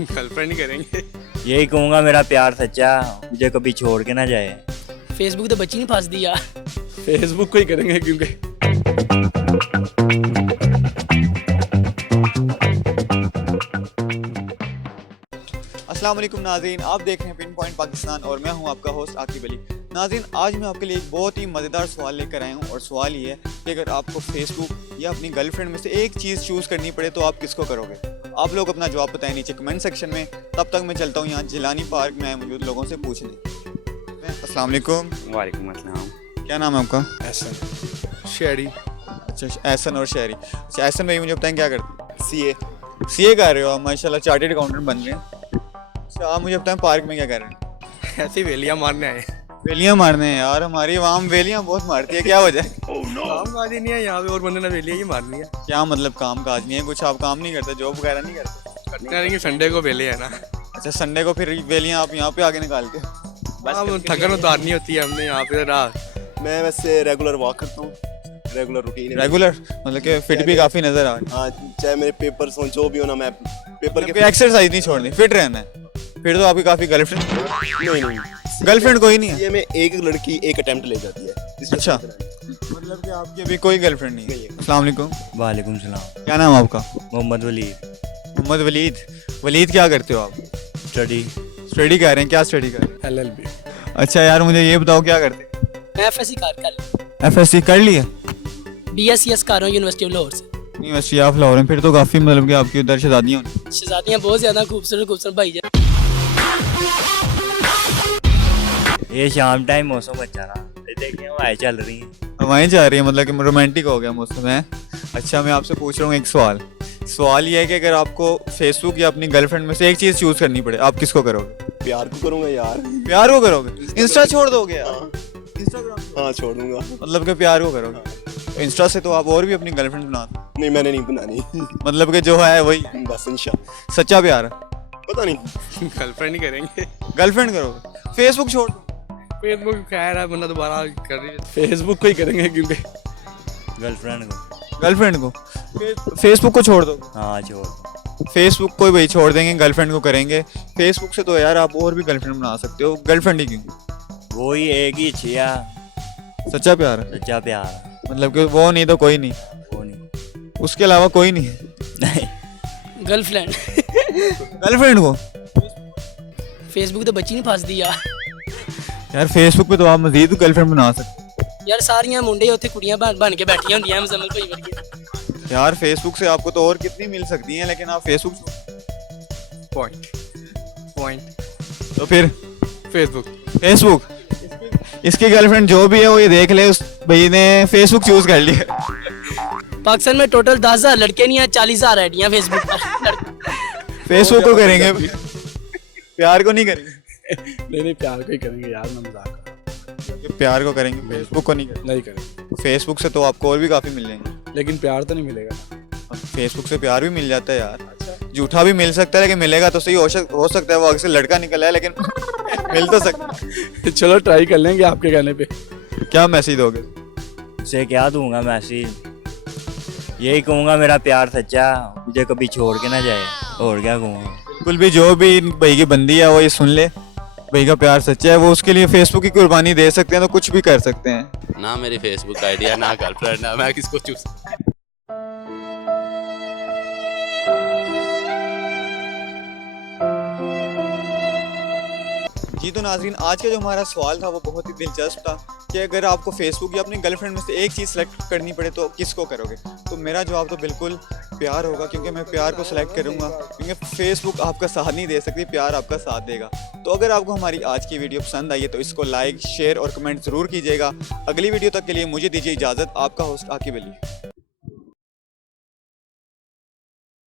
Girlfriend ही करेंगे। यही कहूँगा मेरा प्यार सच्चा, मुझे कभी छोड़ के ना जाए। फेसबुक तो बच्ची नहीं फंस दी यार। फेसबुक को ही करेंगे क्योंकि अस्सलाम वालेकुम नाज़रीन, आप देख रहे हैं पिन पॉइंट पाकिस्तान और मैं हूं आपका होस्ट आकिब अली। नाज़रीन, आज मैं आपके लिए एक बहुत ही मज़ेदार सवाल लेकर आया हूं और सवाल ये है कि अगर आपको फेसबुक या अपनी गर्लफ्रेंड में से एक चीज़ चूज़ करनी पड़े तो आप किसको करोगे? आप लोग अपना जवाब बताएं नीचे कमेंट सेक्शन में। तब तक मैं चलता हूँ यहाँ जिलानी पार्क में मौजूद लोगों से पूछने। अस्सलाम वालेकुम। वालेकुम अस्सलाम। क्या नाम है आपका? एहसन शेरी। अच्छा, एहसन और शहरी। अच्छा एहसन भाई, मुझे बताएं क्या करते? सीए कर रहे हो आप? माशाल्लाह चार्टर्ड अकाउंटेंट बन रहे हैं। अच्छा, आप मुझे बताएं पार्क में क्या कर रहे हैं? ऐसी वेलियां मारने आए। वेलियां मारने हैं यार, हमारी आवाम वेलियां बहुत मारती है, क्या वजह? काम काज ही नहीं है यहाँ पे और बंदे ने वेलियां ही मारनी है। क्या मतलब काम काज नहीं है? कुछ आप काम नहीं करते, जॉब वगैरह नहीं करते? करते हैं लेकिन संडे को वेले है ना। अच्छा, संडे को फिर वेलियां आप यहाँ पे आके निकालते हो? बस थकन उतारनी होती है हमने यहाँ पे रात। मैं वैसे रेगुलर वॉक करता हूँ, रेगुलर रूटीन है। रेगुलर मतलब कि फिट भी काफी नजर आ रही हाँ, चाहे मेरे पेपर्स हो जो भी हो ना, मैं पेपर के है। एक्सरसाइज नहीं छोड़नी, फिट रहना है। फिर तो आपकी काफी गर्लफ्रेंड नहीं गर्लफ्रेंड कोई नहीं है? ये में एक लड़की एक अटेम्प्ट ले जाती है। अच्छा, मतलब कि आपकी अभी कोई गर्लफ्रेंड नहीं है? अस्सलाम वालेकुम। वालेकुम सलाम। क्या नाम है आपका? मोहम्मद वलीद। मोहम्मद वलीद। वलीद, क्या करते हो आप? स्टडी। स्टडी कर रहे हैं? क्या स्टडी कर रहे हैं? LLB। अच्छा यार, मुझे ये बताओ क्या करते हैं? मैं FSC कर FSC कर लिया? BScs कर रहा हूँ यूनिवर्सिटी ऑफ लाहौर से। यूनिवर्सिटी ऑफ लाहौर में? फिर तो काफी मतलब कि आपकी उधर शहजादियाँ होनी। शहजादियाँ बहुत ज्यादा खूबसूरत भाई जान। ये शाम टाइम मौसम अच्छा ना, ये देखिए हवाएं चल रही हैं। हवाएं जा रही है, मतलब कि रोमांटिक हो गया मौसम है। अच्छा, मैं आपसे पूछ रहा हूँ एक सवाल ये है कि अगर आपको फेसबुक या अपनी गर्लफ्रेंड में से एक चीज चूज करनी पड़े, आप किसको करोगे? प्यार को करूँगा यार। प्यार को करोगे? इंस्टा छोड़ दोगे यार? इंस्टाग्राम? हाँ, छोड़ दूंगा। मतलब कि प्यार को करोगे? तो इंस्टा से तो आप और भी अपनी गर्लफ्रेंड बना दो। नहीं, मैंने नहीं बनानी। मतलब कि जो है वही बस इंशाल्लाह। सच्चा प्यार है? पता नहीं। गर्लफ्रेंड ही करेंगे। गर्लफ्रेंड करोगे? फेसबुक छोड़ दो। फेसबुक खैर है, बंदा दोबारा कर रही है। फेसबुक को ही करेंगे क्योंकि गर्लफ्रेंड को फेसबुक को छोड़ दो। हाँ छोड़। फेसबुक को भाई छोड़ देंगे, गर्लफ्रेंड को करेंगे। फेसबुक से तो यार आप और भी गर्लफ्रेंड बना सकते हो, गर्लफ्रेंड ही क्यों? वो ही एक ही छिया, सच्चा प्यार है? सच्चा प्यार है। मतलब कि वो नहीं तो कोई नहीं, वो नहीं। उसके अलावा कोई नहीं? नहीं। गर्लफ्रेंड। गर्लफ्रेंड को? फेसबुक तो बच्ची नहीं फंस दी यार। यार फेसबुक पे तो आप मजीद गर्लफ्रेंड बना सकते यार सारियां मुंडे उत्थे कुड़ियां बन के बैठियां होंदियां मुजम्मल भाई वर्गी। हो। यार फेसबुक से आपको तो और कितनी मिल सकती हैं, लेकिन आप फेसबुक पॉइंट तो फिर फेसबुक। इसकी गर्लफ्रेंड जो भी है वो ये देख ले, उस भाई ने फेसबुक चूज कर लिया। पाकिस्तान में टोटल 10,000 लड़के नहीं है, 40,000 आईडियां फेसबुक पर। फेसबुक को करेंगे, प्यार को नहीं करेंगे? नहीं प्यार को ही करेंगे यार, मैं मजाक कर रहा प्यार को करेंगे, फेसबुक को नहीं हूं। नहीं करेंगे, फेसबुक से तो आपको और भी काफी मिल जाएंगे। लेकिन प्यार तो नहीं मिलेगा। फेसबुक से प्यार भी मिल जाता है यार। झूठा भी मिल सकता है, लेकिन मिलेगा तो सही। हो सकता है वो अक्सर लड़का निकला है, लेकिन मिल तो सकता है। चलो ट्राई कर लेंगे आपके कहने पे। क्या मैसेज दोगे? उसे क्या दूंगा मैसेज? यही कहूँगा मेरा प्यार सच्चा, मुझे कभी छोड़ के ना जाए। और क्या कहूँगा? बिल्कुल भी जो भी भाई की बंदी है वो ये सुन ले, भाई का प्यार सच्चा है। वो उसके लिए फेसबुक की कुर्बानी दे सकते हैं, तो कुछ भी कर सकते हैं। ना मेरी फेसबुक आईडी है, ना गर्लफ्रेंड है, मैं किसको चूज। जी तो नाज़रीन, आज का जो हमारा सवाल था वो बहुत ही दिलचस्प था कि अगर आपको फेसबुक या अपनी गर्लफ्रेंड में से एक चीज़ सेलेक्ट करनी पड़े तो किसको करोगे? तो मेरा जवाब तो बिल्कुल प्यार होगा, क्योंकि मैं प्यार को सेलेक्ट करूंगा, क्योंकि फेसबुक आपका साथ नहीं दे सकती, प्यार आपका साथ देगा। तो अगर आपको हमारी आज की वीडियो पसंद आई है तो इसको लाइक, शेयर और कमेंट ज़रूर कीजिएगा। अगली वीडियो तक के लिए मुझे दीजिए इजाज़त। आपका होस्ट आकिब अली।